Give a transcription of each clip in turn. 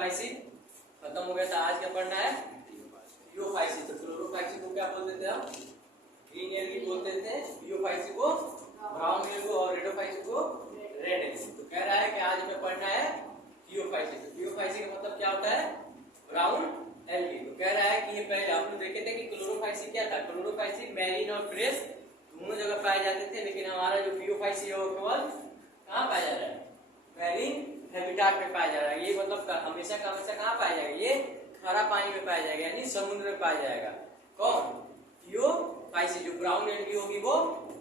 क्लोरोफाइसिन खत्म हो गया था। आज क्या पढ़ना है? थियोफाइसिन। तो क्लोरोफाइसिन को क्या बोलते थे हम? ग्रीन एल्गी बोलते थे, थियोफाइसिन को ब्राउन एल्गी और रेडोफाइसिन को रेड एल्गी। तो कह रहा है कि आज हमें पढ़ना है थियोफाइसिन। तो थियोफाइसिन का मतलब क्या होता है? Brown algae. तो कह रहा है कि ये पहले आप लोग देखे थे कि क्लोरोफाइसिन क्या था? क्लोरोफाइसिन मैरीन और फ्रेश दोनों जगह पाए जाते थे, लेकिन हमारा जो थियोफाइसिन है वो केवल कहाँ पाया जा रहा है? मैरीन हैबिटाट में पाया जा रहा है। ये मतलब हमेशा का हमेशा कहाँ पाया जाएगा? ये खारा पानी में पाया जाएगा, यानी समुद्र में पाया जाएगा। कौन? थियोफाइसिन। जो ब्राउन एल्गी होगी वो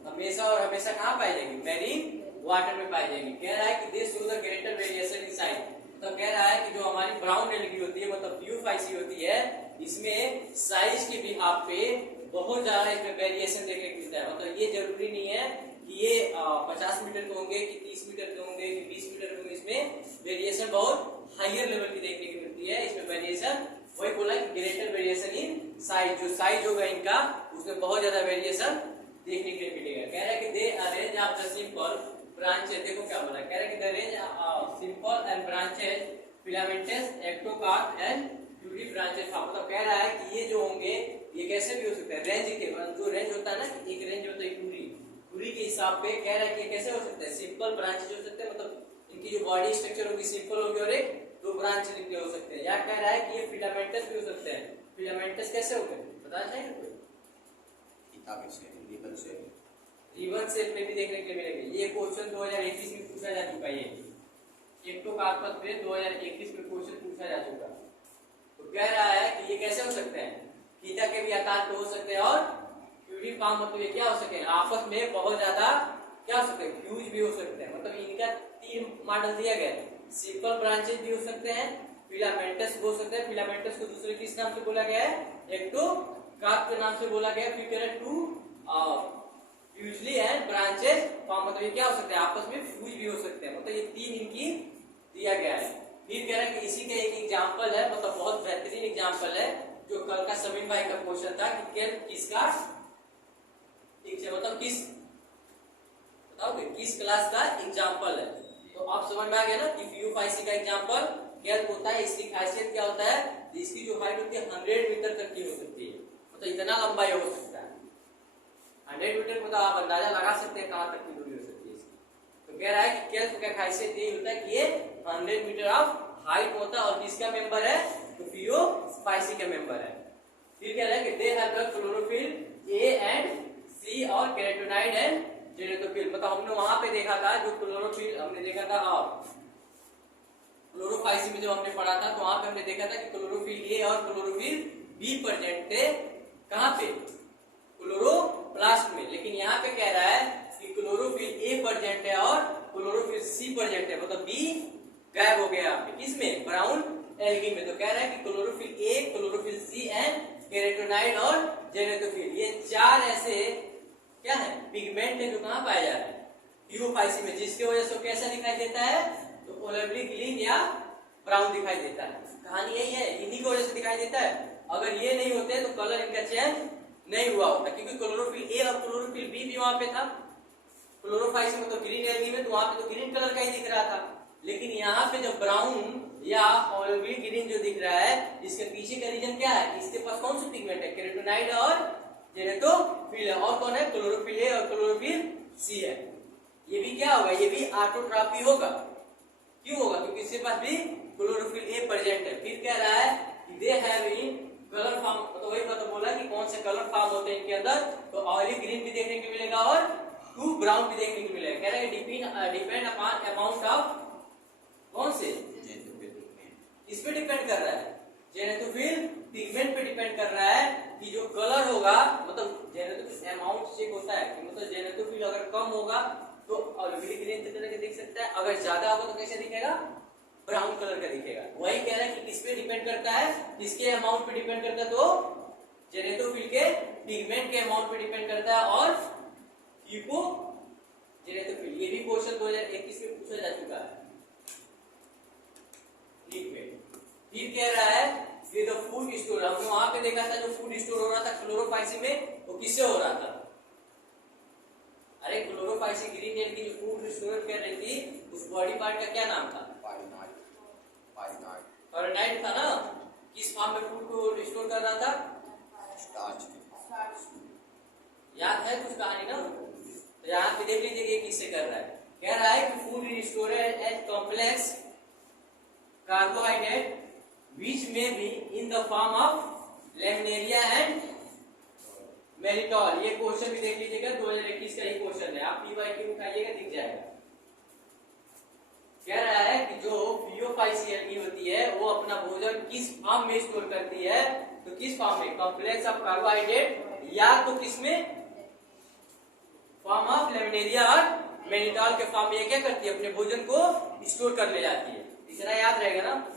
हमेशा और हमेशा कहाँ पाई जाएगी? मैरीन वाटर में पाई जाएगी। कह रहा है कि दे show the greater variation in size. मतलब कह रहा है कि जो हमारी ब्राउन एल्गी होती है, मतलब थियोफाइसिन होती है, इसमें साइज के बिहाफ पे बहुत ज्यादा इसमें वेरिएशन देखने को मिलता है। मतलब ये जरूरी नहीं है कि ये 50 मीटर के होंगे कि 30 मीटर के होंगे कि 20 मीटर के होंगे। इसमें वेरिएशन बहुत हायर लेवल की देखने को मिलती है। इसमें वेरिएशन वही बोला कि ग्रेटर वेरिएशन इन साइज। जो साइज होगा इनका उसमें बहुत ज्यादा वेरिएशन देखने के लिए मिलेगा। कह रहा है कि they arrange of the simple branches. देखो क्या बोला, कह रहा है कि the range of simple and branches filamentous ectocarp and pure branches. मतलब कह रहा है कि ये जो होंगे ये कैसे भी हो सकते हैं रेंज के, जो रेंज होता है ना, एक रेंज होता है पूरी के हिसाब पे। कह रहा है कि कैसे हो सकते हैं? सिंपल ब्रांचेस हो सकते हैं, मतलब इनकी जो बॉडी स्ट्रक्चर होगी सिंपल होगी और एक दो ब्रांच निकले हो सकते हैं। या कह रहा है कि ये फिलामेंटस भी हो सकते हैं। फिलामेंटस कैसे हो गए पता चाहिए कोई? रिबन शेप में भी देखने के लिए मिलेगा। ये क्वेश्चन 2021 में पूछा जा चुका है। एक्टोकार्पस पे 2021 में क्वेश्चन पूछा जा चुका। तो कह रहा है कि ये कैसे हो सकते हैं? फीता के भी आकार पे हो सकते हैं और यूनिफॉर्म, मतलब ये क्या हो सकते हैं? आपस में बहुत ज्यादा क्या हो सकते हैं? फ्यूज भी हो सकते हैं। मतलब इनका 3 मॉडल दिया गया है। सिंपल ब्रांचेस भी हो सकते हैं, फिलामेंटस हो सकते हैं। फिलामेंटस को दूसरे किस नाम से बोला गया है? एक्टोकार्प के नाम से बोला गया है। फिर कह रहा है टू फ्यूजली एंड ब्रांचेस फॉर्म। मतलब ये क्या हो सकते हैं? आपस में फ्यूज भी हो सकते हैं। मतलब ये 3 इनकी दिया गया है। फिर कह रहा है कि इसी का एक एग्जांपल है, मतलब बहुत बेहतरीन एग्जांपल है, जो कल का समीन भाई का क्वेश्चन था कि किसका, मतलब किस, बताओगे किस क्लास का एग्जांपल है? तो आप समझ में आ गया ना कि थियोफाइसिन का एग्जांपल क्या होता है। इसकी खासियत क्या होता है? इसकी जो हाइट होती है 100 मीटर तक की हो सकती है। मतलब इतना लंबाई हो सकता है 100 मीटर। मतलब आप अंदाजा लगा सकते हैं कहां तक की दूरी हो सकती है इसकी। तो कह रहा है कि केल्प का खासियत ये होता है कि ये 100 मीटर ऑफ हाइट होता है। और किसका मेंबर है? तो थियोफाइसिन का मेंबर है। फिर कह रहा है कि they have the chlorophyll A and C और केराटिनॉइड एंड जेनेटोफिल। मतलब हमने वहां पे देखा था जो क्लोरोफिल हमने देखा था, क्लोरोफाइसिन में जो हमने पढ़ा था, तो वहां पे हमने देखा था कि क्लोरोफिल ए और क्लोरोफिल बी प्रेजेंट थे। कहां पे? क्लोरोप्लास्ट में। लेकिन यहाँ पे कह रहा है कि क्लोरोफिल ए प्रेजेंट है और क्लोरोफिल सी प्रेजेंट है। मतलब बी गायब हो गया किसमें? ब्राउन एल्गी में। तो कह रहा है कि chlorophyll A, chlorophyll C and carotenoid और जेनेटोफिल, ये 4 ऐसे क्या है? पिगमेंट है जो कहां पाए जा रहे हैं? थियोफाइसिन में। जिसकी वजह से कैसा दिखाई देता है? तो ओलेवली ग्रीन या ब्राउन दिखाई देता है। कहानी यही है, इन्हीं की वजह से दिखाई देता है। अगर ये नहीं होते तो कलर इनका चेंज नहीं हुआ होता, क्योंकि क्लोरोफिल ए और क्लोरोफिल बी भी वहां पे था। क्लोरोफाइसिन में तो ग्रीन एल्गी में, तो वहां पे तो ग्रीन कलर का ही दिख रहा था। लेकिन यहाँ पे जो ब्राउन या ओलेवली ग्रीन जो दिख रहा है, इसके पीछे का रीजन क्या है? इसके पास कौन सा पिगमेंट है? केराटिनॉइड और जेनेटोफिल है। और कौन है? क्लोरोफिल ए और क्लोरोफिल सी है। ये भी क्या होगा? ये भी ऑटोट्रॉपी होगा। क्यों होगा? क्योंकि इसके पास भी क्लोरोफिल ए प्रेजेंट है। फिर कह रहा है कि they have in colour form. तो वही बात बोला कि कौन से कलर फॉर्म होते हैं इनके अंदर। तो ऑयली ग्रीन भी देखने को मिलेगा और टू ब्राउन भी देखने को मिलेगा। कह रहा है डिपेंड अपॉन अमाउंट ऑफ, कौन से? इस पे डिपेंड कर रहा है, जेनेटोफिल पिगमेंट पे डिपेंड कर रहा है कि जो कलर होगा, मतलब जेनेटोफिल अमाउंट चेक होता है कि मतलब जेनेटोफिल अगर कम होगा तो ऑलिव ग्रीन तरह के देख सकता है, अगर ज्यादा होगा तो कैसे दिखेगा? ब्राउन कलर का दिखेगा। वही कह रहा है कि किस पे डिपेंड करता है? किसके अमाउंट पे डिपेंड करता है? तो जेनेटोफिल के पिगमेंट के अमाउंट पे डिपेंड करता है। और हीपो जेनेटोफिल, ये भी क्वेश्चन 2021 में पूछा जा चुका है। फिर कह रहा है ये द फूड स्टोर, हमने वहां पे देखा था जो फूड स्टोर हो रहा था क्लोरोफाइसिन में, वो किससे हो रहा था? अरे क्लोरोफाइसिन ग्रीन एल्गी की जो फूड स्टोर कर रही थी, उस बॉडी पार्ट का क्या नाम था? फॉर्मेल्डिहाइड था ना, किस फॉर्म में फूड को स्टोर कर रहा था? स्टार्च। याद है कुछ कहानी ना? तो यहाँ पे देख लीजिए ये किससे कर रहा है। कह रहा है कि food is stored as complex carbohydrate which may be in the form of laminaria and mannitol. ये क्वेश्चन भी देख लीजिएगा, 2021 का ही क्वेश्चन है, आप पीवाईक्यू उठाइएगा दिख जाएगा। कह रहा है कि जो पीओ5सी होती है वो अपना भोजन किस फॉर्म में स्टोर करती है? तो किस फॉर्म में? कॉम्प्लेक्स ऑफ कार्बोहाइड्रेट या तो किसमें? फॉर्म ऑफ लैमिनेरिया और मेलिटॉल के फॉर्म में क्या करती है? अपने भोजन को स्टोर कर ले जाती है। इतना याद रहेगा ना?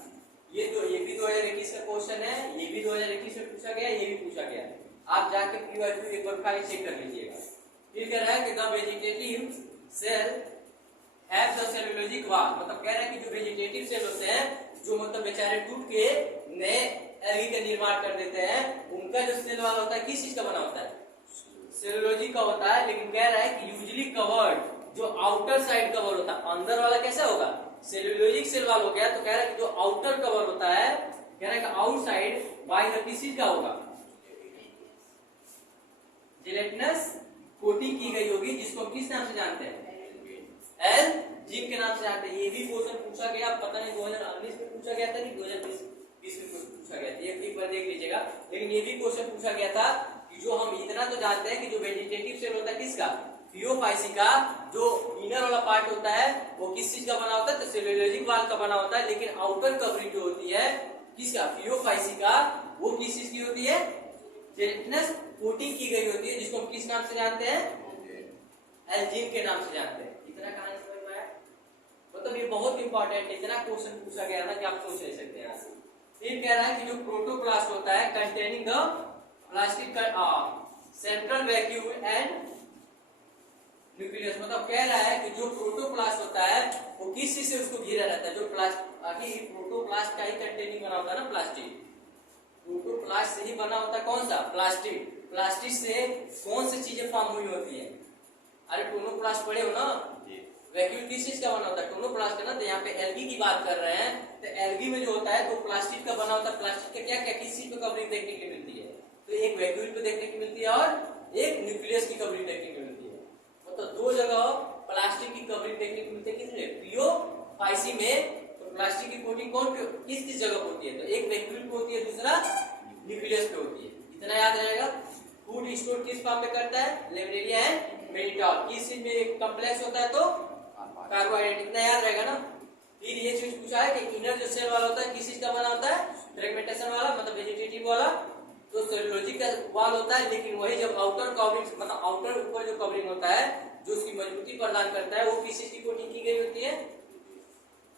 ये भी 2021 का क्वेश्चन है, ये भी 2021 में पूछा गया, ये भी पूछा गया। आप जाके पीवाईक्यू एक बार खाली चेक कर लीजिएगा। फिर कह रहा है कि the vegetative cell have the cellulosic wall, मतलब कह रहा है कि जो वेजिटेटिव सेल होते हैं, जो मतलब बेचारे टूट के नए एल्गी का निर्माण कर देते हैं, उनका जो सेल वॉल होता है किस चीज का बना होता है? सेलुलोजिक का होता है। लेकिन कह रहा है कि यूजुअली कवर्ड, जो आउटर साइड कवर होता है, अंदर वाला कैसा होगा? सेलुलोजिक सेल वॉल हो गया। तो कह रहा है कि जो आउटर कवर होता है, कह रहा है कि आउटसाइड बाय द किस चीज का होगा? जेलेटिनस कोटिंग की गई होगी, जिसको हम किस नाम से जानते हैं? एल्जीन के नाम से जानते हैं। ये भी क्वेश्चन पूछा गया, पता नहीं 2019 में पूछा गया था कि 2020 में पूछा गया था, एक बार देख लीजिएगा। लेकिन ये भी क्वेश्चन पूछा गया था कि जो हम इतना तो जानते हैं कि जो वेजिटेटिव सेल होता है किसका? पीओ5सी का, जो इनर वाला पार्ट होता है वो किस चीज का बना होता है? तो सेलुलोजिक वॉल का बना होता है। लेकिन आउटर कवरिंग जो होती है किसका? पीओ5सी का, वो किस चीज की होती है? जेलेटिनस कोटिंग की गई होती है, जिसको हम किस नाम से जानते हैं? एल्जीन के नाम से जानते हैं। इतना कहानी समझ में आया? मतलब ये बहुत इंपॉर्टेंट है, इतना क्वेश्चन पूछा गया ना कि आप सोच नहीं सकते हैं। फिर कह रहा है कि जो प्रोटोप्लास्ट होता है containing the plastic central vacuum and nucleus, मतलब कह रहा है कि जो प्रोटोप्लास्ट होता है वो किस चीज से उसको घिरा रहता है? जो प्रोटोप्लास्ट का ही कंटेनिंग बना होता है ना प्लास्टिक, प्रोटोप्लास्ट से ही बना होता है। कौन सा? प्लास्टिक। प्लास्टिक से कौन सी चीजें फॉर्म हुई होती है? अरे टोनोप्लास्ट पढ़े हो ना? वैक्यूम किस चीज का बना होता है? टोनोप्लास्ट का ना। तो यहाँ पे एल्गी की बात कर रहे हैं, तो एल्गी में जो होता है तो प्लास्टिक का बना होता है। प्लास्टिक का क्या क्या किस चीज पे कवरिंग देखने की मिलती है? तो एक वैक्यूम पे देखने की मिलती है और एक न्यूक्लियस की कवरिंग देखने की मिलती है। मतलब दो जगह प्लास्टिक की कवरिंग देखने को मिलती है। किसमें? पीओ5सी में। तो प्लास्टिक की कोटिंग कौन किस जगह होती है? तो एक वैक्यूम पे होती है, दूसरा न्यूक्लियस पे होती है। इतना याद रहेगा। फूड स्टोर किस फॉर्म में करता है? Laminaria and mannitol. किस चीज में कॉम्प्लेक्स होता है? तो कार्बोहाइड्रेट। इतना याद रहेगा ना? फिर ये चीज पूछा है कि इनर जो सेल वाला होता है किस चीज का बना होता है? फ्रेगमेंटेशन वाला, मतलब वेजिटेटिव वाला। तो सेलुलोजिक का वॉल होता है। लेकिन वही जब आउटर कवरिंग, मतलब आउटर ऊपर जो कवरिंग होता है जो उसकी मजबूती प्रदान करता है, वो किस चीज की कोटिंग की गई होती है?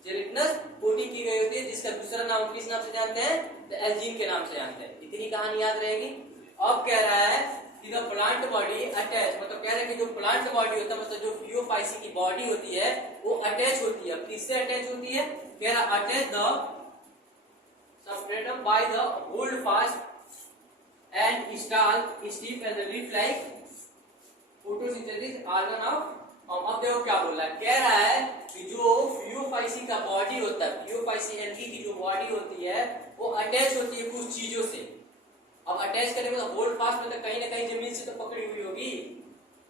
जेलेटिनस कोटिंग की गई होती है, जिसका दूसरा नाम किस नाम से जानते हैं? तो एल्जीन के नाम से जानते हैं। इतनी कहानी याद रहेगी। अब कह रहा है कि द प्लांट बॉडी अटैच, मतलब कह रहा है कि जो प्लांट बॉडी होता है, मतलब जो पीओ5सी की बॉडी होती है वो अटैच होती है। किससे अटैच होती है? कह रहा attach the substratum by the holdfast and stipe as a leaf like photosynthesis organ of. अब देखो क्या बोल रहा है। कह रहा है कि जो पीओ5सी का बॉडी होता है, पीओ5सी एल्गी की जो बॉडी होती है वो अटैच होती है कुछ चीजों से। अब अटैच करने में होल्ड फास्ट मतलब कहीं ना कहीं जमीन से तो पकड़ी हुई होगी।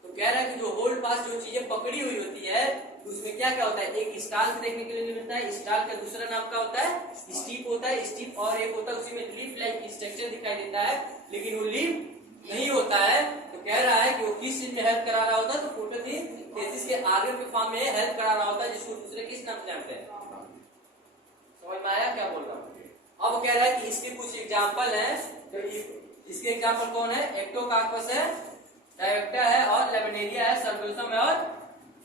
तो कह रहा है कि जो होल्ड फास्ट जो चीजें पकड़ी हुई होती है उसमें क्या क्या होता है? एक स्टाल देखने के लिए मिलता है। स्टाल का दूसरा नाम क्या होता है? स्टीप होता है। स्टीप और एक होता है उसी में लीफ लाइक स्ट्रक्चर दिखाई देता है, लेकिन वो लीफ नहीं होता है। तो कह रहा है कि वो किस चीज में हेल्प करा रहा होता है? तो फोटोसिंथेसिस के आगे के फॉर्म में हेल्प करा रहा होता है, जिसको दूसरे किस नाम से जानते हैं? समझ में आया क्या बोल रहा हूँ? अब कह रहा है कि इसके कुछ एग्जाम्पल है। तो इसके एग्जाम्पल कौन है? एक्टोकार्पस है, डायरेक्टा है और लैमिनेरिया है, सर्वोसम है और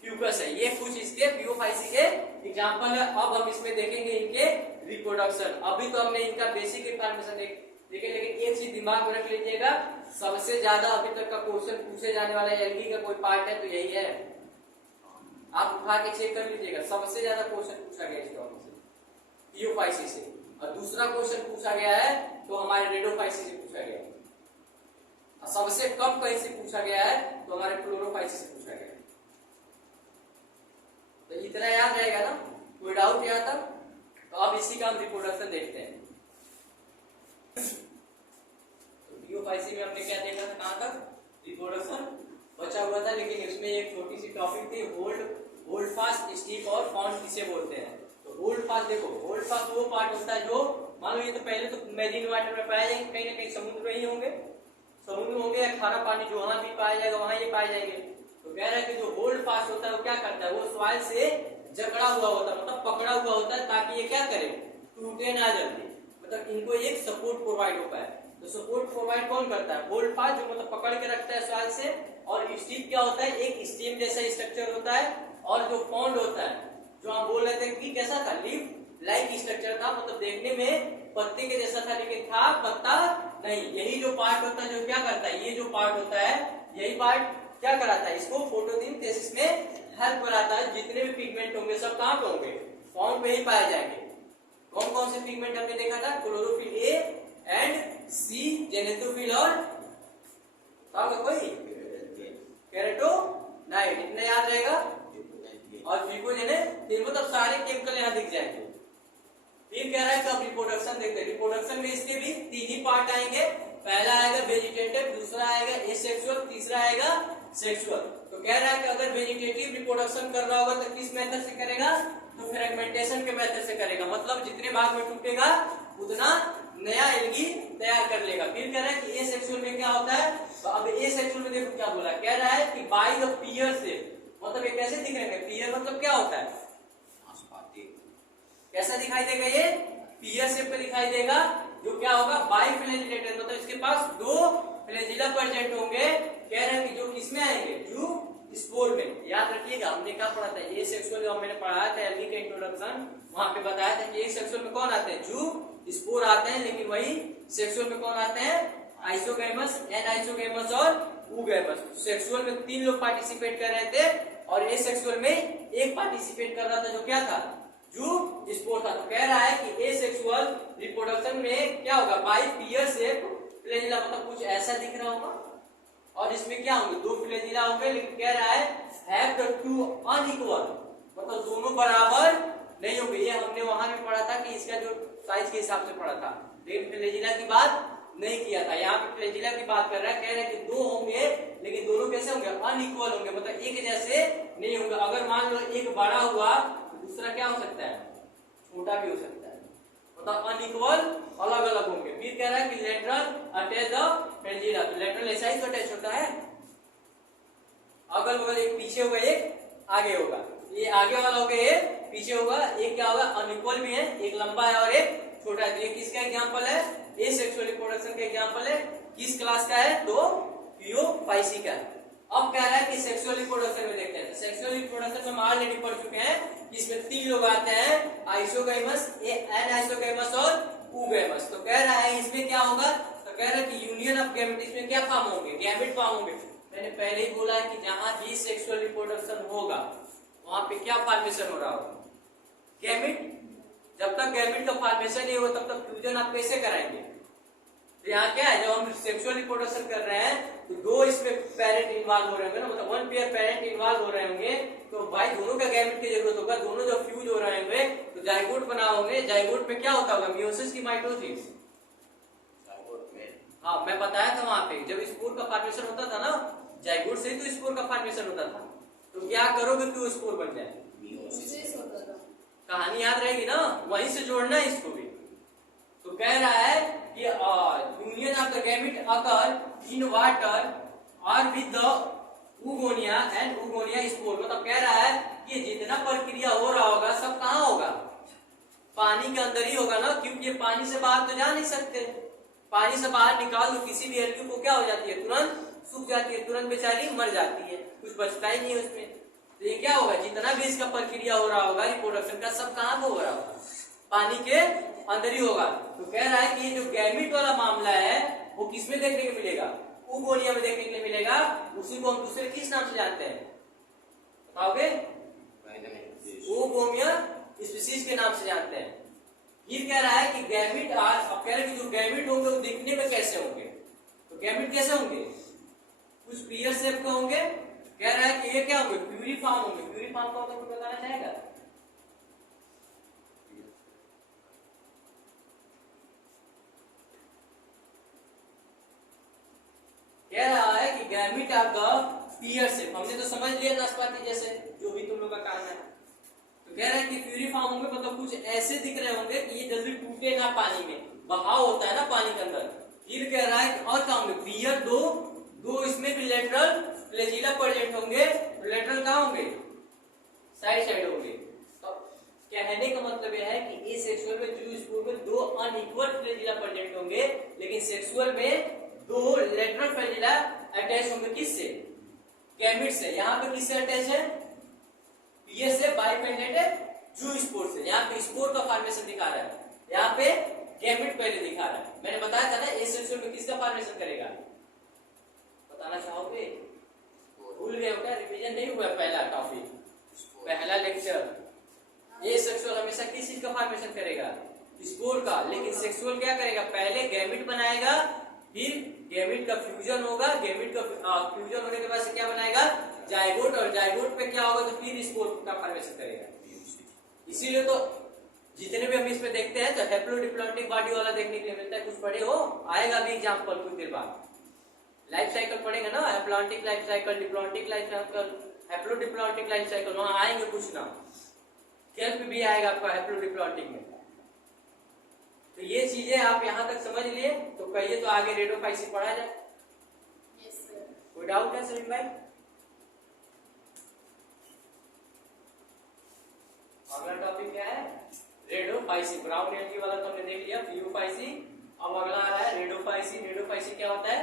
फ्यूकस है। ये कुछ इसके पीओ5सी के एग्जाम्पल है। अब हम इसमें देखेंगे इनके रिप्रोडक्शन। अभी तो हमने इनका बेसिक इंफॉर्मेशन देखे, लेकिन एक चीज दिमाग में रख लीजिएगा, सबसे ज्यादा अभी तक का क्वेश्चन पूछे जाने वाला एल्गी का कोई पार्ट है तो यही है। आप उठा के चेक कर लीजिएगा, सबसे ज्यादा क्वेश्चन पूछा गया इस टॉपिक से, पीओ5सी से। और दूसरा क्वेश्चन पूछा गया है तो हमारे रेडो5सी से पूछा गया है। सबसे कम कहीं से पूछा गया है तो हमारे क्लोरो5सी से पूछा गया है। तो इतना याद रहेगा ना? कोई डाउट यहाँ तक? तो अब इसी का हम रिप्रोडक्शन देखते हैं। तो डीओ5सी में हमने क्या देखा था, कहां तक रिप्रोडक्शन बचा हुआ था, लेकिन इसमें एक छोटी सी टॉपिक थी, होल्ड फास्ट, स्टीप और फाउंड किसे बोलते हैं। तो होल्ड फास्ट देखो, होल्ड फास्ट वो पार्ट होता है जो मान लो ये तो पहले तो मैरीन वाटर में पाया जाएंगे, कहीं ना कहीं समुद्र में ही होंगे, समुद्र होंगे या खारा पानी जो वहां भी पाया जाएगा वहां ये पाए जाएंगे। तो कह रहा है कि जो होल्ड फास्ट होता है वो क्या करता है, वो सॉइल से जकड़ा हुआ होता है, मतलब पकड़ा हुआ होता है, ताकि ये क्या करे, टूटे ना जल्दी, मतलब इनको एक सपोर्ट प्रोवाइड होता है। तो सपोर्ट प्रोवाइड कौन करता है, होल्ड फास्ट, जो मतलब पकड़ के रखता है सॉइल से। और स्टीप क्या होता है, एक स्टीम जैसा स्ट्रक्चर होता है। और जो पॉन्ड होता है, जो हम बोल रहे थे कि कैसा था, लीफ लाइक स्ट्रक्चर था, मतलब देखने में पत्ते के जैसा था लेकिन था पत्ता नहीं। यही जो पार्ट होता है जो क्या करता है, ये जो पार्ट होता है, यही पार्ट क्या कराता है, इसको फोटोसिंथेसिस में हेल्प कराता है। जितने भी पिगमेंट होंगे सब कहां पे होंगे, पॉन्ड में ही पाए जाएंगे। कौन कौन से पिगमेंट हमने देखा था, क्लोरोफिल ए एंड सी, जेनेटोफिल और कोई केराटिनोइड, इतना याद रहेगा, और फिकोजेनेटिक, मतलब सारे केमिकल यहां दिख जाएंगे। फिर कह रहा है कब रिप्रोडक्शन देखते हैं, रिप्रोडक्शन में इसके भी तीन ही पार्ट आएंगे। पहला आएगा वेजिटेटिव, दूसरा आएगा एसेक्सुअल, तीसरा आएगा सेक्सुअल। तो कह रहा है कि अगर वेजिटेटिव रिप्रोडक्शन कर रहा होगा तो किस मेथड से करेगा, तो फ्रेगमेंटेशन के मेथड से करेगा, मतलब जितने भाग में टूटेगा उतना नया एल्गी तैयार कर लेगा। फिर कह रहा है कि एसेक्सुअल में क्या होता है, तो अब एसेक्सुअल में देखो क्या बोला, कह रहा है कि बाय द पीयर से, मतलब ये कैसे दिख रहे हैं, पीयर मतलब क्या होता है, कैसा दिखाई देगा, ये पीयर शेप में दिखाई देगा, जो क्या होगा बाइफ्लैजिलेटेड, मतलब इसके पास दो फ्लैजिला प्रेजेंट होंगे। कह रहे हैं कि जो किसमें आएंगे, जो स्पोर में। याद रखिएगा हमने क्या पढ़ा था, ए सेक्सुअल जो मैंने पढ़ाया था एल्गी का इंट्रोडक्शन, वहां पे बताया था कि ए सेक्सुअल में कौन आते हैं, जो स्पोर आते हैं, लेकिन वही सेक्सुअल में कौन आते हैं, आइसोगैमस, एनाइसोगैमस और ऊगैमस। सेक्सुअल में 3 लोग पार्टिसिपेट कर रहे थे और ए सेक्सुअल में एक पार्टिसिपेट कर रहा था, जो क्या था, जो स्पोर था। तो कह रहा है कि एसेक्सुअल रिप्रोडक्शन में क्या होगा, बाय पीयर शेप फ्लैजिला, मतलब कुछ ऐसा दिख रहा होगा, और इसमें क्या होंगे, दो फ्लैजिला होंगे, लेकिन कह रहा है हैव द टू अनइक्वल, मतलब दोनों बराबर नहीं होंगे। ये हमने वहां में पढ़ा था कि इसका जो साइज के हिसाब से पढ़ा था, लेकिन फ्लैजिला की बात नहीं किया था। यहाँ पे फ्लैजिला की बात कर रहा है, कह रहे हैं कि दो होंगे लेकिन दोनों कैसे होंगे, अनइक्वल होंगे, मतलब एक जैसे नहीं होंगे। अगर मान लो एक बड़ा हुआ दूसरा क्या हो सकता है, छोटा भी हो सकता है, मतलब अनइक्वल अलग अलग होंगे। फिर कह रहा है कि लेटरल अटैच द फ्लैजिला, तो लेटरल ऐसा ही तो अटैच होता है, अगल बगल, एक पीछे होगा एक आगे होगा, ये आगे वाला होगा ये पीछे होगा, एक क्या होगा अनइक्वल भी है, एक लंबा है और एक छोटा है। तो ये किसका एग्जांपल है, एसेक्सुअल रिप्रोडक्शन का एग्जांपल है। किस क्लास का है, तो डीओ5सी का है। अब कह रहा है कि सेक्सुअल रिप्रोडक्शन में देखते हैं। सेक्सुअल रिप्रोडक्शन में हम ऑलरेडी पढ़ चुके हैं, इसमें 3 लोग आते हैं, आइसोगैमस, एनाइसोगैमस और ऊगैमस। तो कह रहा है इसमें क्या होगा, तो कह रहा है कि यूनियन ऑफ गैमेट, इसमें क्या फॉर्म होंगे, गैमेट फॉर्म होंगे। मैंने पहले ही बोला कि जहां भी सेक्सुअल रिप्रोडक्शन होगा वहां पे क्या फॉर्मेशन हो रहा होगा, गैमेट। जब तक गैमेट का फॉर्मेशन नहीं होगा तब तक फ्यूजन आप कैसे कराएंगे। तो यहाँ क्या है, जब हम सेक्सुअल रिप्रोडक्शन कर रहे हैं तो दो इसमें पेरेंट इन्वॉल्व हो रहे होंगे ना, मतलब 1 पेयर पेरेंट इन्वॉल्व हो रहे होंगे, तो भाई दोनों का गैमेट की जरूरत होगा, दोनों जब फ्यूज हो रहे होंगे तो जाइगोट बना होंगे। जाइगोट में क्या होता होगा, मियोसिस की माइटोसिस। हाँ मैं बताया था वहां पे, जब स्पोर का फॉर्मेशन होता था ना, जाइगोट से ही तो स्पोर का फॉर्मेशन होता था। तो क्या करोगे कि वो स्पोर बन जाए, कहानी याद रहेगी ना, वहीं से जोड़ना है इसको भी। तो कह रहा है कि union of the gamete occur in water और with the oogonia and oogonia spore, मतलब कह रहा है कि जितना प्रक्रिया हो रहा होगा सब कहाँ होगा, पानी के अंदर ही होगा ना, क्योंकि ये पानी से बाहर तो जा नहीं सकते। पानी से बाहर निकाल दो किसी भी एल्गी को, क्या हो जाती है, तुरंत सूख जाती है, तुरंत बेचारी मर जाती है, कुछ बचता ही नहीं है उसमें। तो ये क्या होगा, जितना भी इसका प्रक्रिया हो रहा होगा रिप्रोडक्शन का, सब कहाँ हो रहा होगा, पानी के अंदर ही होगा। तो कह रहा है कि ये जो गैमेट वाला मामला है वो किसमें देखने को मिलेगा, oogonia में देखने के लिए मिलेगा। उसी को हम दूसरे किस नाम से जानते हैं, बताओगे, oogonia स्पीशीज के नाम से जानते हैं। ये कह रहा है कि गैमेट अब कह रहे हैं कि जो गैमेट होंगे वो दिखने में कैसे होंगे, तो गैमेट कैसे होंगे, कुछ पीयर शेप के होंगे। कह रहा है कि ये क्या होंगे, प्यूरिफॉर्म होंगे। प्यूरिफॉर्म का मतलब बताना चाहेगा, gamete of the peer shape. हमने तो समझ लिया नाशपाती जैसे, जो भी तुम लोग का काम है। तो कह रहे हैं कि फ्यूरी फॉर्म होंगे मतलब कुछ ऐसे दिख रहे होंगे कि ये जल्दी टूटे ना पानी में, बहाव होता है ना पानी के अंदर। फिर कह रहा है कि और क्या होंगे, पियर दो इसमें भी लेटरल फ्लैजिला प्रेजेंट होंगे। लेटरल कहाँ होंगे, साइड होंगे। तो कहने का मतलब यह है कि एसेक्सुअल में जूस्पोर में दो अनइक्वल फ्लैजिला प्रेजेंट होंगे, लेकिन सेक्सुअल में दो लेटरल फ्लैजिला अटैच होंगे। किससे, गैमेट से। यहाँ पे किससे अटैच है, पीएस से, बाइपेंडेंट जूस्पोर से। यहाँ पे स्पोर का फॉर्मेशन दिखा रहा है, यहाँ पे गैमेट पहले दिखा रहा है। मैंने बताया था ना एसेक्सुअल में किसका फॉर्मेशन करेगा, बताना चाहोगे, भूल गए हो क्या, रिवीजन नहीं हुआ पहला टॉपिक, पहला लेक्चर। ये सेक्सुअल हमेशा किस चीज का फॉर्मेशन करेगा, स्पोर का। लेकिन सेक्सुअल क्या करेगा, पहले गैमेट बनाएगा, फिर गैमेट का फ्यूजन होगा, गैमेट का फ्यूजन होने के बाद से क्या बनाएगा, जाइगोट, और जाइगोट पे क्या होगा तो फिर स्पोर का फॉर्मेशन करेगा। इसीलिए तो जितने भी हम इसमें देखते हैं तो हैप्लोडिप्लॉन्टिक बॉडी वाला देखने के लिए मिलता है। कुछ पढ़े हो, आएगा भी एग्जांपल कुछ देर बाद। लाइफ साइकिल पढ़ेंगे ना, haplontic life cycle, diplontic life cycle, haplodiplontic life cycle, वहां आएंगे कुछ ना, केल्प भी आएगा आपका हैप्लोडिप्लॉन्टिक में। तो ये चीजें आप यहां तक समझ लिए, तो कहिए तो आगे रेडोफाइसी पढ़ा जाए। Yes sir. कोई डाउट है सलीम भाई? अगला टॉपिक क्या है, रेडोफाइसी। ब्राउन एल्गी वाला तो हमने देख लिया, फ्यूफाइसी। अब अगला आ रहा है रेडोफाइसी। रेडोफाइसी क्या होता है,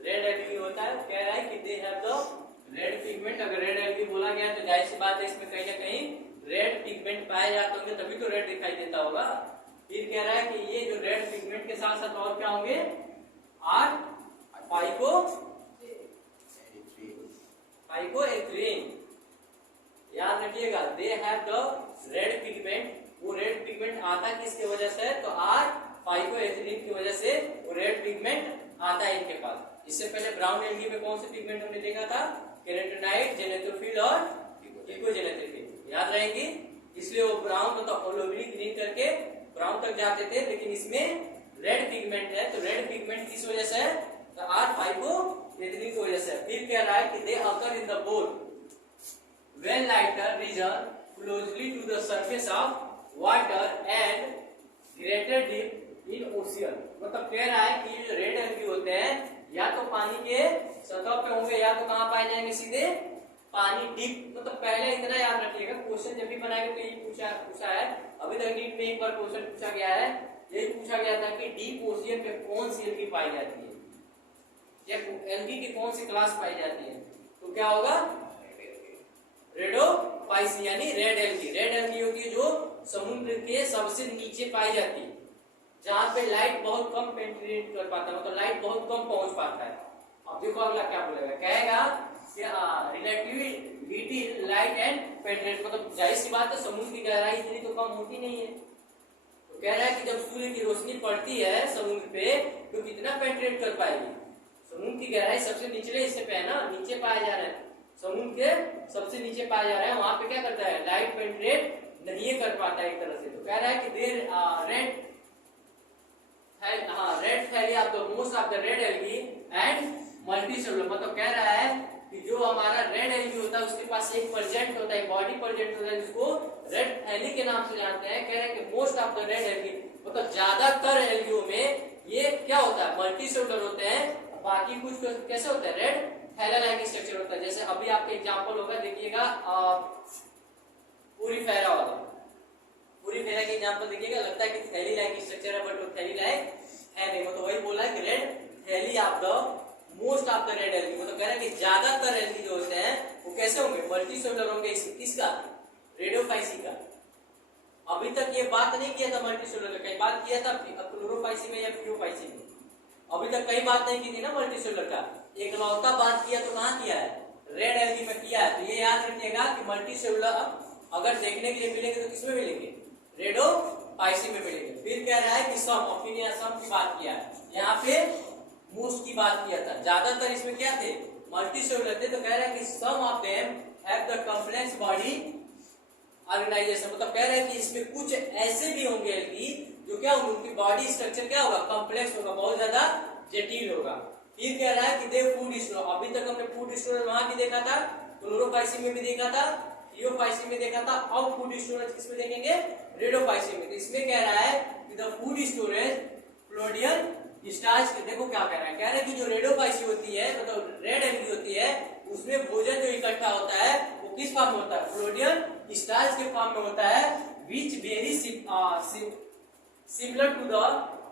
रेड एल्गी होता है। कह रहा है कि they have the red pigment. अगर रेड एल्गी बोला गया तो जाहिर सी बात है इसमें कहीं ना कहीं रेड पिगमेंट पाए जाते होंगे, तभी तो रेड दिखाई देता होगा। फिर कह रहा है कि ये जो रेड पिगमेंट के साथ साथ और क्या होंगे, आर फाइकोएथ्रीन। याद रखिएगा, दे हैव द रेड पिगमेंट। वो रेड पिगमेंट आता किसके वजह से, तो आर फाइकोएथ्रीन की वजह से वो रेड पिगमेंट आता है इनके पास। इससे पहले ब्राउन एल्गी में कौन से पिगमेंट हमने देखा था, केराटिनॉइड, जेनेथ्रोफिल और इकोजेनेथ्रोफिल। याद रहेंगी, इसलिए वो ब्राउन तथा ओलिवरी ग्रीन करके ब्राउन तक जाते थे। लेकिन इसमें रेड पिगमेंट है, तो रेड पिगमेंट किस वजह से है, तो आर फाइकोएथ्रीन की वजह से। फिर कह रहा है कि दे अकर इन द बोल when lighter region closely to the surface of water and greater deep in ocean। मतलब कह रहा है कि जो रेड एल्गी होते हैं या तो पानी के सतह पे होंगे या तो कहां पाए जाएंगे, सीधे पानी डीप। मतलब पहले इतना याद रखिएगा, क्वेश्चन जब भी बनाएंगे तो ये पूछा है। अभी तक नीट में एक बार क्वेश्चन पूछा गया है, यही पूछा गया था कि डीप ओशियन पे कौन सी एल्गी पाई जाती है, या एल्गी की कौन सी क्लास पाई जाती है, तो क्या होगा, रेडोफाइसी यानी रेड एल्गी। रेड एल्गी होती है जो समुद्र के सबसे नीचे पाई जाती है, जहां पे लाइट बहुत कम पेनिट्रेट कर पाता है, मतलब लाइट बहुत कम पहुंच पाता है। अब देखो अगला क्या बोलेगा, कहेगा कि रिलेटिविटी लाइट एंड पेनिट्रेट, मतलब जाहिर सी बात है समुद्र की गहराई इतनी तो कम होती नहीं है। तो कह रहा है कि जब सूर्य की रोशनी पड़ती है समुद्र पे तो कितना पेनिट्रेट कर पाएगी। समुद्र की गहराई सबसे निचले हिस्से पे है ना, नीचे पाया जा रहा है, समुद्र के सबसे नीचे पाया जा रहा है, वहां पे क्या करता है, लाइट पेनिट्रेट नहीं कर पाता है एक तरह से। तो कह रहा है कि देर रेड फैली of the most of the red algae and multicellular. मतलब कह रहा है कि जो हमारा रेड एल्गी होता है उसके पास एक प्रेजेंट होता है, बॉडी प्रेजेंट होता है, जिसको रेड फैली के नाम से जानते हैं। कह रहे हैं कि most of the red algae, मतलब ज्यादातर एल्गियों में ये क्या होता है, मल्टीसेलुलर होते हैं। बाकी कुछ कैसे होता है, रेड थैला लाइक स्ट्रक्चर होता है। जैसे अभी आपका एग्जांपल होगा, देखिएगा पूरी फैला वाला, पूरी फैला के एग्जांपल देखिएगा, लगता है कि थैली लाइक स्ट्रक्चर है, बट वो थैली लाइक है नहीं। मतलब वही बोला है कि रेड थैली of the most of the red algae. मतलब कह रहा है कि ज्यादातर एल्गी जो होते हैं वो कैसे होंगे, मल्टीसेलुलर होंगे। किसका, रेडोफाइसी का। अभी तक ये बात नहीं किया था मल्टीसेलुलर, कई बात किया था क्लोरोफाइसी में या फ्यूफाइसी में, अभी तक कई बात नहीं की थी ना मल्टीसेलुलर का। एक लौता बात किया तो कहां किया है, रेड एल्गी में किया है। तो ये याद रखिएगा कि मल्टीसेलुलर अगर देखने के लिए मिलेंगे तो किसमें मिलेंगे, रेडोफाइसी में मिलेंगे। फिर कह रहा है कि सम की बात किया है, यहाँ पे मोस्ट की बात किया था, ज्यादातर इसमें क्या थे, मल्टीसेलुलर थे। तो कह रहा है कि some of them have the complex body organisation. मतलब कह रहे हैं कि इसमें कुछ ऐसे भी होंगे एल्गी जो क्या होंगे, उनकी बॉडी स्ट्रक्चर क्या होगा, कॉम्प्लेक्स होगा, बहुत ज्यादा जटिल होगा। फिर कह रहा है कि दे फूड स्टोर, अभी तक हमने फूड स्टोरेज वहां भी देखा था, क्लोरोफाइसिन में भी देखा था, थियोफाइसिन में देखा था, अब फूड स्टोरेज किसमें देखेंगे, रेडोफाइसिन में। तो इसमें कह रहा है कि द फूड स्टोरेज फ्लोडियन स्टार्च के, देखो क्या कह रहा है, कह रहा है कि जो रेडोफाइसिन होती है मतलब रेड एलगी होती है, उसमें भोजन जो इकट्ठा होता है वो किस फॉर्म में होता है, फ्लोडियन स्टार्च के फॉर्म में होता है, which very similar to the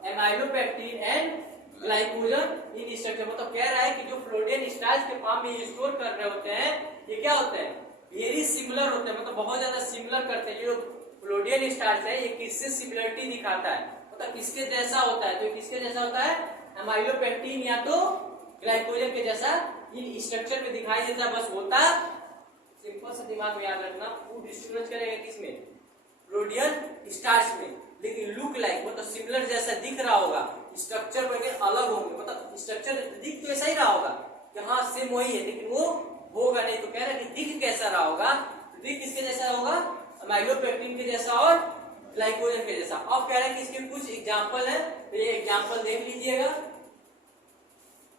amylopectin and glycogen in structure. मतलब कह रहा है कि जो फ्लोडियन स्टार्च के फॉर्म में स्टोर कर रहे होते हैं, ये क्या होते हैं, वेरी सिमिलर होते हैं, मतलब बहुत ज्यादा सिमिलर करते हैं। जो फ्लोडियन स्टार्च है ये किससे सिमिलरिटी दिखाता है, मतलब किसके जैसा होता है, तो किसके जैसा होता है, एमाइलोपेक्टिन या तो ग्लाइकोजन के जैसा इन स्ट्रक्चर में दिखाई देता है। बस होता सिंपल सा दिमाग में याद रखना, फूड स्टोरेज करेगा किसमें, फ्लोडियन स्टार्च में, लेकिन लुक लाइक मतलब सिमिलर जैसा दिख रहा होगा, स्ट्रक्चर वगैरह अलग होंगे, मतलब स्ट्रक्चर दिख तो ऐसा ही रहा होगा कि हाँ सेम वही है, लेकिन वो होगा नहीं। तो कह रहा है कि दिख कैसा रहा होगा, दिख किसके जैसा होगा, एमाइलोपेक्टिन के जैसा और ग्लाइकोजन के जैसा। अब कह रहा है कि इसके कुछ एग्जांपल है, तो ये एग्जांपल देख लीजिएगा।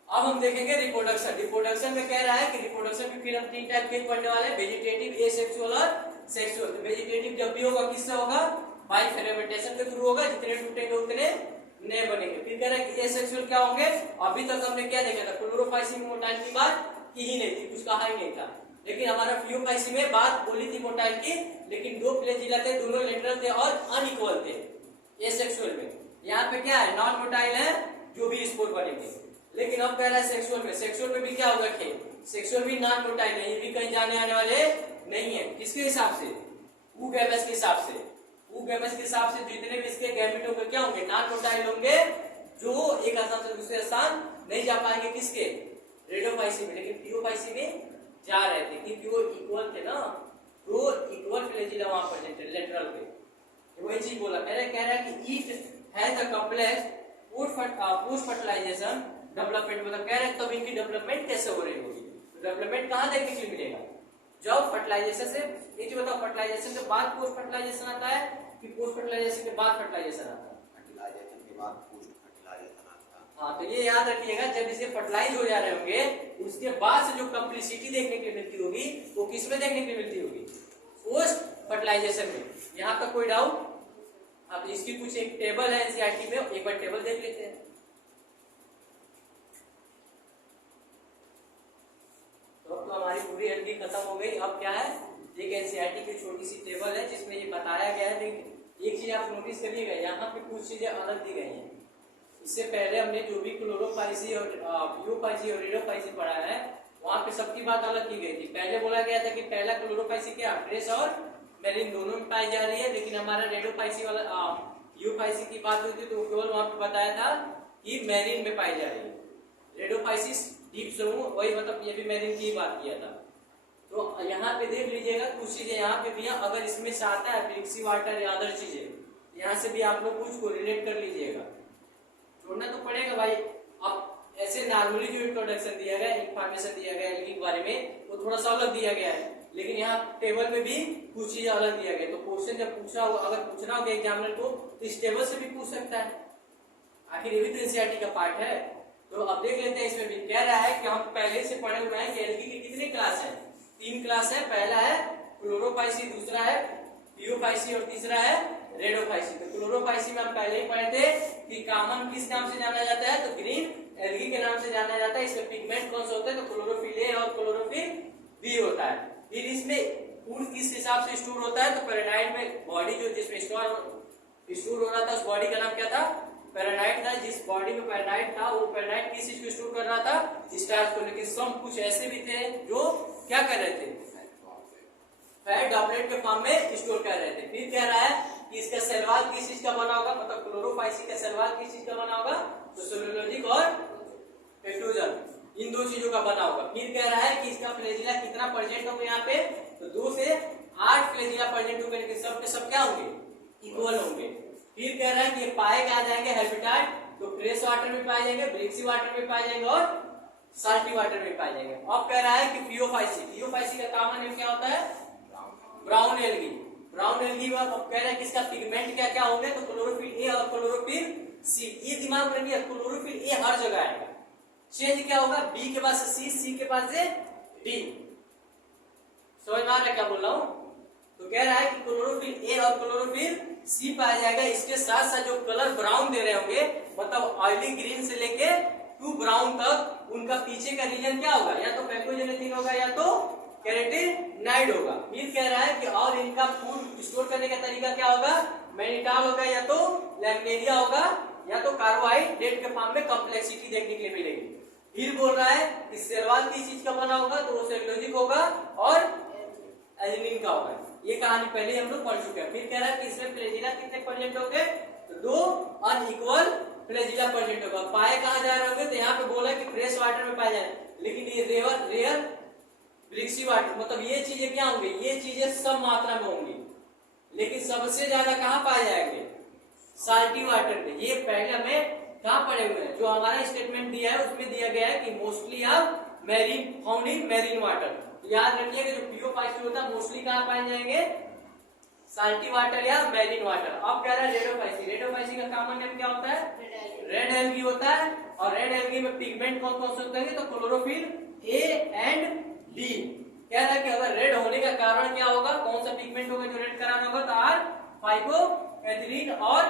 अब हम देखेंगे रिप्रोडक्शन। रिप्रोडक्शन में कह रहा है कि रिप्रोडक्शन में फिर हम 3 टाइप के पढ़ने वाले हैं, वेजिटेटिव, एसेक्सुअल और सेक्सुअल। तो वेजिटेटिव जब भी होगा किससे होगा, बाय फेर्मेंटेशन के थ्रू होगा, जितने टूटेंगे उतने नए बनेंगे। फिर कह रहा है कि एसेक्सुअल क्या होंगे, अभी तक हमने क्या देखा था, क्लोरोफाइसिन मोटाइल की बात की ही नहीं थी, कुछ कहा ही नहीं था, लेकिन हमारा थियोफाइसिन में बात बोली थी मोटाइल की, लेकिन 2 फ्लैजिला थे, दोनों लेटरल थे और अनइक्वल थे। एसेक्सुअल में यहाँ पे क्या है, नॉन मोटाइल है, जो भी स्पोर बनेंगे। लेकिन अब कह रहा है सेक्सुअल में, सेक्सुअल में भी क्या होगा, सेक्सुअल भी नॉन मोटाइल है, ये भी कहीं जाने आने वाले नहीं है। किसके हिसाब से, ऊगैमेट्स के हिसाब से, ऊगैमेट्स के हिसाब से जितने भी इसके गैमेट होंगे क्या होंगे, नॉन मोटाइल होंगे, जो एक स्थान से दूसरे स्थान नहीं जा पाएंगे, किसके, रेडोफाइसिन में। लेकिन थियोफाइसिन में जा रहे थे क्योंकि वो इक्वल थे ना, दो इक्वल फ्लैजिला वहां प्रेजेंट है लेटरल पे। वही चीज बोला, कह रहा है कि it has the complex post fertilization development, मतलब कह रहे हैं तब इनकी डेवलपमेंट कैसे हो रही होगी। डेवलपमेंट कहाँ देखने के लिए मिलेगा, जब फर्टिलाइजेशन से, ये जो बताओ फर्टिलाइजेशन के बाद पोस्ट फर्टिलाइजेशन आता है कि पोस्ट फर्टिलाइजेशन के बाद फर्टिलाइजेशन आता है, फर्टिलाइजेशन के बाद पोस्ट फर्टिलाइजेशन आता है। हाँ, तो ये याद रखिएगा, जब इसे फर्टिलाइज हो जा रहे होंगे उसके बाद से जो कंप्लीसिटी देखने के लिए मिलती होगी वो किसमें देखने के लिए मिलती होगी, पोस्ट फर्टिलाइजेशन में। यहाँ तक कोई डाउट? हाँ, तो इसकी कुछ एक टेबल है एनसीईआरटी में, एक बार टेबल देख लेते हैं। तो हमारी पूरी एलगी खत्म हो गई। अब क्या है, एक एनसीईआरटी की छोटी सी टेबल है जिसमें ये बताया गया है। एक चीज आप नोटिस करिएगा, यहाँ पे कुछ चीजें अलग दी गई हैं। इससे पहले हमने जो भी क्लोरोफाइसिन और थियोफाइसिन और रेडोफाइसिन पढ़ा है, वहां पे सबकी बात अलग की गई थी। पहले बोला गया था कि पहला क्लोरोफाइसिन क्या ट्रेस और मेरिन दोनों में पाई जा रही है, लेकिन हमारा रेडोफाइसिन वाला थियोफाइसिन की बात हुई थी तो केवल वहां पे बताया था कि मेरिन में पाई जा रही है। रेडोफाइसिस डीप समूह, वही मतलब ये भी मेरिन की बात किया था। तो यहाँ पे देख लीजिएगा कुछ चीजें यहाँ पे भी है, अगर इसमें से आता है ब्रिक्सी वाटर या अदर चीजें, यहाँ से भी आप लोग कुछ को रिलेट कर लीजिएगा, छोड़ना तो पड़ेगा भाई। अब ऐसे नॉर्मली जो इंट्रोडक्शन दिया गया, इंफॉर्मेशन दिया गया एल्गी के बारे में, वो थोड़ा सा अलग दिया गया है, लेकिन यहाँ टेबल में भी कुछ चीजें अलग दिया गया। तो क्वेश्चन जब पूछना होगा, अगर पूछना होगा एग्जामिनर को, तो इस टेबल से भी पूछ सकता है, आखिर ये भी तो एनसीईआरटी का पार्ट है। तो अब देख लेते हैं, इसमें भी कह रहा है कि हम पहले से पढ़े हुए हैं कि एल्गी के कितने क्लास है, 3 क्लास है। पहला है क्लोरोफाइसिन, दूसरा है थियोफाइसिन और तीसरा है रेडोफाइसिन। तो क्लोरोफाइसिन में हम पहले ही पढ़े थे कि कॉमन किस नाम से जाना जाता है, तो ग्रीन एल्गी के नाम से जाना जाता है। इसमें पिगमेंट कौन सा होता है, तो क्लोरोफिल ए और क्लोरोफिल बी होता है। फिर इसमें फूड किस हिसाब से स्टोर होता है, तो पेरानाइड में बॉडी जो जिसमें स्टोर हो रहा था उस बॉडी का नाम क्या था, पेरानाइड था। जिस बॉडी में पेरानाइड था वो पेरानाइड किस चीज को स्टोर कर रहा था, स्टार्च को। लेकिन सम कुछ ऐसे भी थे जो क्या कर रहे थे, फैट ड्रॉपलेट के फॉर्म में स्टोर कर रहे थे। फिर कह रहा है कि इसका सेल वॉल किस चीज का बना होगा, मतलब क्लोरोफाइसिन का सेल वॉल किस चीज का बना होगा, तो सेलुलोजिक और पेट्रोजन, इन 2 चीजों का बना होगा। फिर कह रहा है कि इसका फ्लैजिला कितना प्रेजेंट होगा यहाँ पे, तो 2 से 8 फ्लैजिला प्रेजेंट होंगे, लेकिन सब के सब क्या होंगे, इक्वल होंगे। फिर कह रहा है कि ये पाए कहा जाएंगे हैबिटेट, तो फ्रेश वाटर में पाए जाएंगे, ब्रिक्सी वाटर में पाए जाएंगे और साल्टी वाटर में पाए जाएंगे। अब कह रहा है कि थियोफाइसिन का कॉमन नेम क्या होता है, ब्राउन एल्गी। ब्राउन एल्गी अब कह रहा है कि इसका पिगमेंट क्या क्या होंगे, तो क्लोरोफिल ए और क्लोरोफिल सी। ये दिमाग में रखिए, क्लोरोफिल ए हर जगह आएगा, चेंज क्या होगा, बी के पास से सी, सी के पास से डी। समझ में आ रहा है क्या बोल रहा हूं? तो कह रहा है कि क्लोरोफिल ए और क्लोरोफिल सी पाया जाएगा। इसके साथ साथ जो कलर ब्राउन दे रहे होंगे, मतलब ऑयली ग्रीन से लेके टू ब्राउन तक, उनका पीछे का रीजन क्या होगा, या तो पेप्टोजेनेटिन होगा या तो कैरोटीनॉइड होगा। फिर कह रहा है कि और इनका फूड स्टोर करने का तरीका क्या होगा, मैनिटाल होगा या तो लैमिनेरिया होगा या तो कार्बोहाइड्रेट के फॉर्म में कॉम्प्लेक्सिटी देखने के लिए मिलेगी। फिर बोल रहा है कि सेलवाल किस चीज का बना होगा, तो वो सेलुलोजिक होगा और एल्यूमिनियम का होगा। ये कहानी पहले हम लोग पढ़ चुके हैं। फिर कह रहा है कि इसमें फ्लैजिला कितने परसेंट होंगे, तो 2 अनइक्वल फ्लैजिला परसेंट होगा। पाए कहाँ जा रहे होंगे, तो यहाँ पे बोला कि फ्रेश वाटर में पाए जाए, लेकिन ये रेयर ब्रिक्सी वाटर, मतलब ये चीजें क्या होंगी, ये चीजें सब मात्रा में होंगी, लेकिन सबसे ज्यादा कहाँ पाए जाएंगे, साल्टी वाटर में। ये पहले हमें कहाँ पढ़े हुए हैं, जो हमारा स्टेटमेंट दिया है उसमें दिया गया है कि मोस्टली आप marine found in marine water. तो याद रखिएगा जो PO5 होता है मोस्टली कहाँ पाए जाएंगे, साल्टी वाटर या मैरीन वाटर। अब कह रहा है रेडोफाइसी। रेडोफाइसी का कॉमन नेम क्या होता है, रेड एल्गी होता है। और रेड एल्गी में पिगमेंट कौन कौन से होते हैं, तो क्लोरोफिल ए एंड डी। कह रहा है कि अगर रेड होने का कारण क्या होगा, कौन सा पिगमेंट होगा जो रेड कराना होगा, तो आर फाइकोएथिलीन और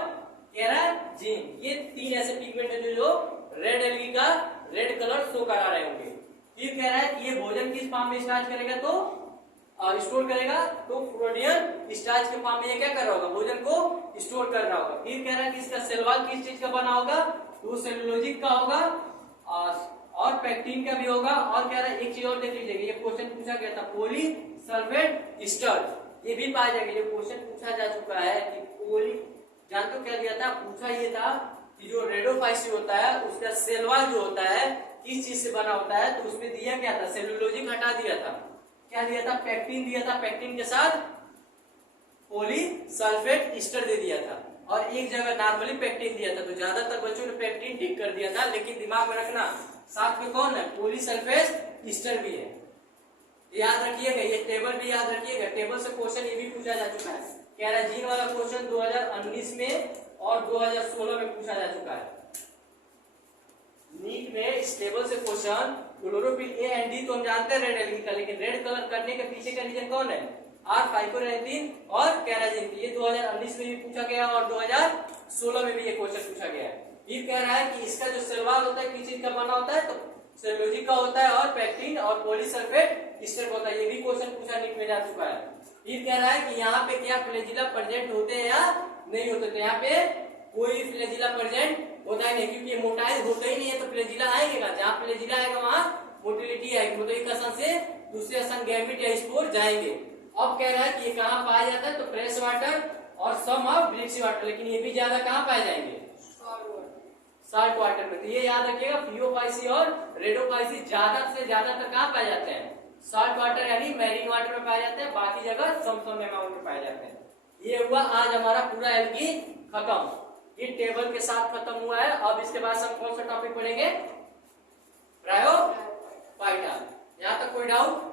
केराजिन। ये 3 ऐसे पिगमेंट है जो रेड एल्गी का रेड कलर शो करा रहे होंगे। फिर कह रहा है कि ये भोजन किस फॉर्म में स्टार्च करेगा, तो स्टोर करेगा, तो प्रोटीन स्टार्च के फॉर्म में ये क्या कर रहा होगा, भोजन को स्टोर कर रहा होगा। फिर कह रहा है कि इसका सेल वॉल किस चीज का बना होगा, तो सेलुलोजिक का होगा और पैक्टिन का भी होगा। और कह रहा है एक चीज और देख लीजिएगा, ये क्वेश्चन पूछा गया था, पॉलीसल्फेट स्टर, ये भी पाया जाएगा। ये क्वेश्चन पूछा जा चुका है कि पॉली, जानते हो क्या दिया था, पूछा ये था कि जो रेडोफाइसी होता है उसका सेल वॉल जो होता है किस चीज से बना होता है, तो उसमें दिया क्या था, सेलुलोजिक हटा दिया था, क्या दिया था, पैक्टिन दिया था, पैक्टिन के साथ पॉलीसल्फेट ईस्टर दे दिया था, और एक जगह नॉर्मली पैक्टिन दिया था। तो ज्यादातर बच्चों ने पैक्टिन टिक कर दिया था, लेकिन दिमाग में रखना साथ में कौन है, पॉलीसल्फेट ईस्टर भी है, याद रखिएगा। ये टेबल भी याद रखिएगा, टेबल से क्वेश्चन ये भी पूछा जा चुका है। कैराजीन वाला क्वेश्चन 2019 में और 2016 में पूछा जा चुका है। नीट में इस टेबल से question chlorophyll A and D तो हम जानते हैं रेड एल्गी का, लेकिन रेड कलर करने के पीछे का रीजन कौन है, आर फाइकोएथिलीन और कैराजीन। ये 2019 में भी पूछा गया और 2016 में भी ये क्वेश्चन पूछा गया है। ये कह रहा है कि इसका जो सेल वॉल होता है किस चीज का बना होता है, तो सेलुलोजिक का होता है, और पैक्टिन और पॉलीसल्फेट ईस्टर का होता है। ये भी क्वेश्चन पूछा नीट में जा चुका है। फिर कह रहा है कि यहाँ पे क्या फ्लैजिला प्रेजेंट होते हैं या नहीं होते, तो यहाँ पे कोई फ्लैजिला प्रेजेंट होता ही नहीं, क्योंकि मोटाइल होता ही नहीं है, तो फ्लैजिला आएगा, जहाँ फ्लैजिला आएगा वहाँ मोटिलिटी आएगी, मतलब एक स्तन से दूसरे स्तन गैमेट या स्पोर जाएंगे। अब कह रहा है कि ये कहाँ पाया जाता है, तो फ्रेश वाटर और सम ऑफ ब्रिक्सी वाटर, लेकिन ये भी ज्यादा कहाँ पाए जाएंगे, साल्ट वाटर में। तो ये याद रखिएगा, PO5C और रेडोफाइसी ज्यादा से ज्यादातर कहाँ पाए जाते हैं, साल्ट वाटर यानी मैरीन वाटर में पाए जाते हैं, बाकी जगह सम अमाउंट में पाए जाते हैं। ये हुआ आज हमारा पूरा एल्गी खत्म, ये टेबल के साथ खत्म हुआ है। अब इसके बाद हम कौन सा टॉपिक पढ़ेंगे, ब्रायोफाइटा। यहाँ तक कोई डाउट?